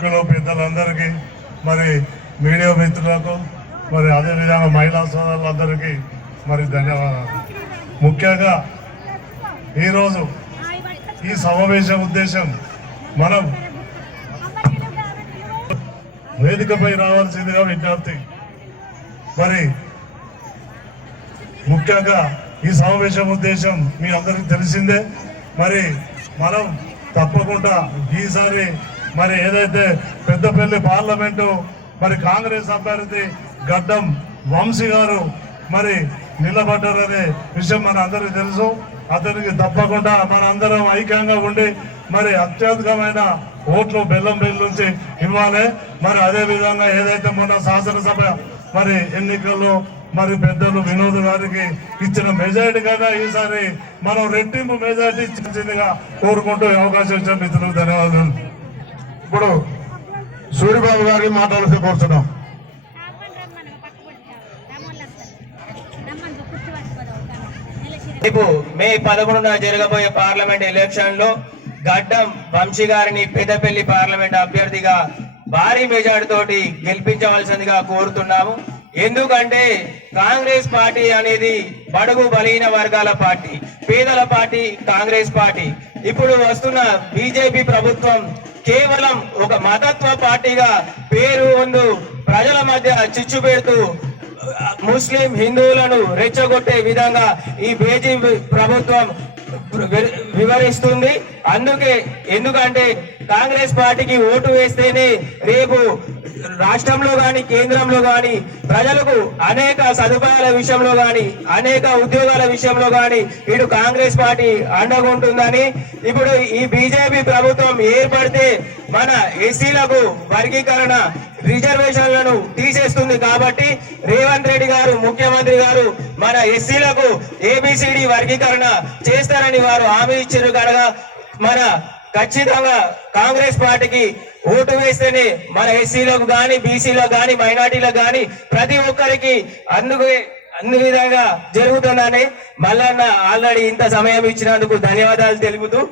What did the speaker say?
పెద్దలందరికీ మరి మీడియా మిత్రులకు మరి అదేవిధంగా మహిళా సోదరులందరికీ మరి ధన్యవాదాలు. ముఖ్యంగా ఈరోజు ఈ సమావేశం ఉద్దేశం మనం వేదికపై రావాల్సిందిగా విజ్ఞప్తి. మరి ముఖ్యంగా ఈ సమావేశం ఉద్దేశం మీ అందరికీ తెలిసిందే. మరి మనం తప్పకుండా ఈసారి మరి ఏదైతే పెద్దపల్లి పార్లమెంటు మరి కాంగ్రెస్ అభ్యర్థి గడ్డం వంశీ గారు మరి నిలబడ్డారనే విషయం మన అందరికీ తెలుసు. అతనికి తప్పకుండా మన అందరం ఐక్యంగా ఉండి మరి అత్యధికమైన ఓట్లు బెల్లం నుంచి ఇవ్వాలి. మరి అదే విధంగా ఏదైతే మొన్న శాసనసభ మరి ఎన్నికల్లో మరి పెద్దలు వినోద్ గారికి ఇచ్చిన మెజారిటీ కన్నా ఈసారి మనం రెట్టింపు మెజారిటీ ఇచ్చిందిగా కోరుకుంటూ అవకాశం ఇచ్చిన మిత్రులకు ధన్యవాదాలు. ఇప్పుడు సూర్యబాబు గారిని మాట్లాడుతూ కోరుతున్నాం. రేపు మే 11న జరగబోయే పార్లమెంట్ ఎలక్షన్ లో గడ్డం వంశీ గారిని పెద్దపల్లి పార్లమెంట్ అభ్యర్థిగా భారీ మెజార్టీ తోటి గెలిపించవలసిందిగా కోరుతున్నాము. ఎందుకంటే కాంగ్రెస్ పార్టీ అనేది బడుగు బలహీన వర్గాల పార్టీ, పేదల పార్టీ కాంగ్రెస్ పార్టీ. ఇప్పుడు వస్తున్న బీజేపీ ప్రభుత్వం కేవలం ఒక మతత్వ పార్టీగా పేరు ఉండు ప్రజల మధ్య చిచ్చు పెడుతూ ముస్లిం హిందువులను రెచ్చగొట్టే విధంగా ఈ బీజేపీ ప్రభుత్వం వివరిస్తుంది. ఎందుకంటే కాంగ్రెస్ పార్టీకి ఓటు వేస్తేనే రేపు రాష్ట్రంలో గాని కేంద్రంలో గాని ప్రజలకు అనేక సదుపాయాల విషయంలో గాని అనేక ఉద్యోగాల విషయంలో గాని ఇటు కాంగ్రెస్ పార్టీ అండగా ఉంటుందని ఇప్పుడు ఈ బీజేపీ ప్రభుత్వం ఏర్పడితే మన ఎస్సీలకు వర్గీకరణ రిజర్వేషన్లను తీసేస్తుంది. కాబట్టి రేవంత్ రెడ్డి గారు ముఖ్యమంత్రి గారు మన ఎస్సీలకు ఏబిసిడి వర్గీకరణ చేస్తారని వారు హామీ ఇచ్చారు కనుక మన ఖచ్చితంగా కాంగ్రెస్ పార్టీకి ఓటు వేస్తేనే మన ఎస్సీలకు గాని బీసీలకు గాని మైనార్టీలకు గాని ప్రతి ఒక్కరికి అన్ని విధంగా జరుగుతుందని మల్లన్న ఆల్రెడీ ఇంత సమయం ఇచ్చినందుకు ధన్యవాదాలు తెలుపుతూ